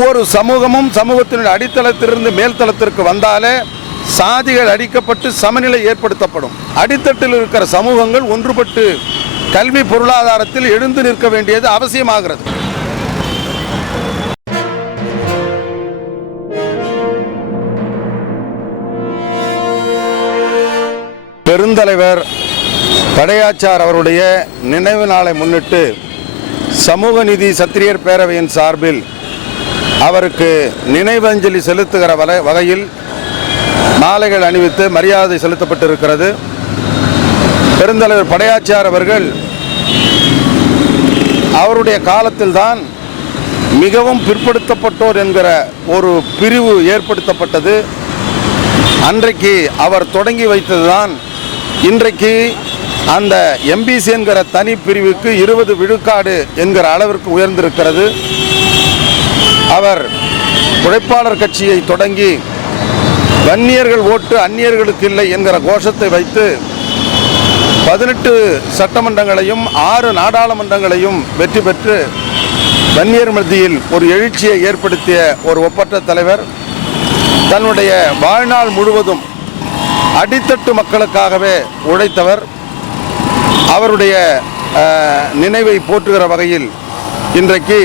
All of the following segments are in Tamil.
ஒவ்வொரு சமூகமும் சமூகத்தினுடைய அடித்தளத்திலிருந்து மேல்தளத்திற்கு வந்தாலே சாதிகள் அடிக்கப்பட்டு சமநிலை ஏற்படுத்தப்படும். அடித்தட்டில் இருக்கிற சமூகங்கள் ஒன்றுபட்டு கல்வி பொருளாதாரத்தில் எழுந்து நிற்க வேண்டியது அவசியமாகிறது. பெருந்தலைவர் படையாச்சார் அவருடைய நினைவு நாளை முன்னிட்டு சமூக நீதி சத்திரியர் பேரவையின் சார்பில் அவருக்கு நினைவஞ்சலி செலுத்துகிற வலை வகையில் மாலைகள் அணிவித்து மரியாதை செலுத்தப்பட்டிருக்கிறது. பெருந்தலைவர் படையாச்சியார் அவர்கள் அவருடைய காலத்தில்தான் மிகவும் பிற்படுத்தப்பட்டோர் என்கிற ஒரு பிரிவு ஏற்படுத்தப்பட்டது. அன்றைக்கு அவர் தொடங்கி வைத்ததுதான் இன்றைக்கு அந்த எம்பிசி என்கிற தனி பிரிவுக்கு இருபது விழுக்காடு என்கிற அளவிற்கு உயர்ந்திருக்கிறது. அவர் உழைப்பாளர் கட்சியை தொடங்கி வன்னியர்கள் ஓட்டு அந்நியர்களுக்கு இல்லை என்கிற கோஷத்தை வைத்து பதினெட்டு சட்டமன்றங்களையும் ஆறு நாடாளுமன்றங்களையும் வெற்றி பெற்று வன்னியர் மத்தியில் ஒரு எழுச்சியை ஏற்படுத்திய ஒரு ஒப்பற்ற தலைவர். தன்னுடைய வாழ்நாள் முழுவதும் அடித்தட்டு மக்களுக்காகவே உழைத்தவர். அவருடைய நினைவை போற்றுகிற வகையில் இன்றைக்கு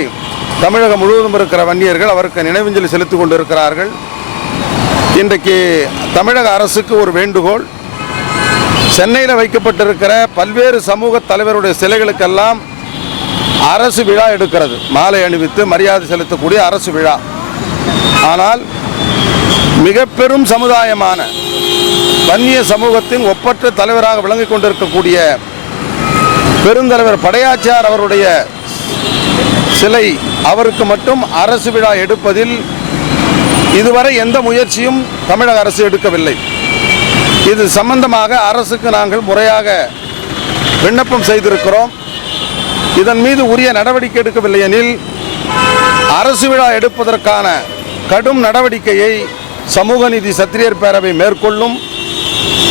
தமிழகம் முழுவதும் இருக்கிற வன்னியர்கள் அவருக்கு நினைவஞ்சலி செலுத்திக் கொண்டிருக்கிறார்கள். இன்றைக்கு தமிழக அரசுக்கு ஒரு வேண்டுகோள். சென்னையில் வைக்கப்பட்டிருக்கிற பல்வேறு சமூக தலைவருடைய சிலைகளுக்கெல்லாம் அரசு விழா எடுக்கிறது. மாலை அணிவித்து மரியாதை செலுத்தக்கூடிய அரசு விழா. ஆனால் மிக பெரும் சமுதாயமான வன்னிய சமூகத்தின் ஒப்பற்ற தலைவராக விளங்கிக் கொண்டிருக்கக்கூடிய பெருந்தலைவர் படையாச்சியார் அவருடைய சிலை அவருக்கு மட்டும் அரசு விழா எடுப்பதில் இதுவரை எந்த முயற்சியும் தமிழக அரசு எடுக்கவில்லை. இது சம்பந்தமாக அரசுக்கு நாங்கள் முறையாக விண்ணப்பம் செய்திருக்கிறோம். இதன் மீது உரிய நடவடிக்கை எடுக்கவில்லை எனில் அரசு விழா எடுப்பதற்கான கடும் நடவடிக்கையை சமூக நீதி சத்திரியர் பேரவை மேற்கொள்ளும்.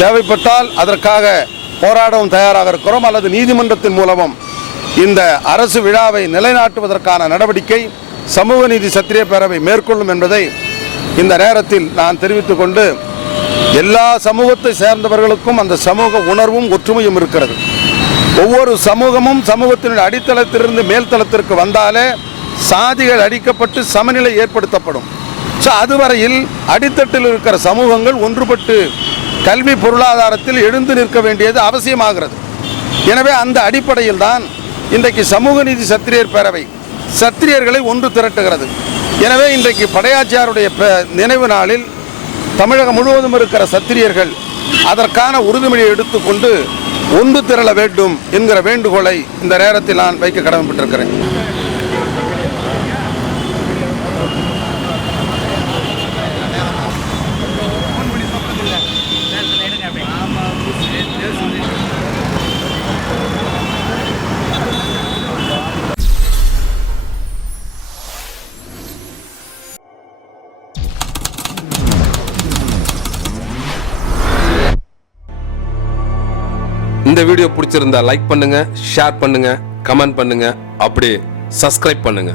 தேவைப்பட்டால் அதற்காக போராடவும் தயாராக இருக்கிறோம். அல்லது நீதிமன்றத்தின் மூலமும் இந்த அரசு விழாவை நிலைநாட்டுவதற்கான நடவடிக்கை சமூக நீதி சத்திரிய பேரவை மேற்கொள்ளும் என்பதை இந்த நேரத்தில் நான் தெரிவித்துக் கொண்டு எல்லா சமூகத்தை சேர்ந்தவர்களுக்கும் அந்த சமூக உணர்வும் ஒற்றுமையும் இருக்கிறது. ஒவ்வொரு சமூகமும் சமூகத்தினுடைய அடித்தளத்திலிருந்து மேல்தளத்திற்கு வந்தாலே சாதிகள் அடிக்கப்பட்டு சமநிலை ஏற்படுத்தப்படும். ஸோ அதுவரையில் அடித்தட்டில் இருக்கிற சமூகங்கள் ஒன்றுபட்டு கல்வி பொருளாதாரத்தில் எழுந்து நிற்க வேண்டியது அவசியமாகிறது. எனவே அந்த அடிப்படையில் தான் இன்றைக்கு சமூக நீதி சத்திரியர் பேரவை சத்திரியர்களை ஒன்று திரட்டுகிறது. எனவே இன்றைக்கு படையாச்சியாருடைய நினைவு நாளில் தமிழகம் முழுவதும் இருக்கிற சத்திரியர்கள் அதற்கான உறுதிமொழியை எடுத்துக்கொண்டு ஒன்று திரள வேண்டும் என்கிற வேண்டுகோளை இந்த நேரத்தில் நான் வைக்க கடமைப்பட்டிருக்கிறேன். இந்த வீடியோ பிடிச்சிருந்தா லைக் பண்ணுங்க ஷேர் பண்ணுங்க கமெண்ட் பண்ணுங்க அப்படியே சப்ஸ்கிரைப் பண்ணுங்க.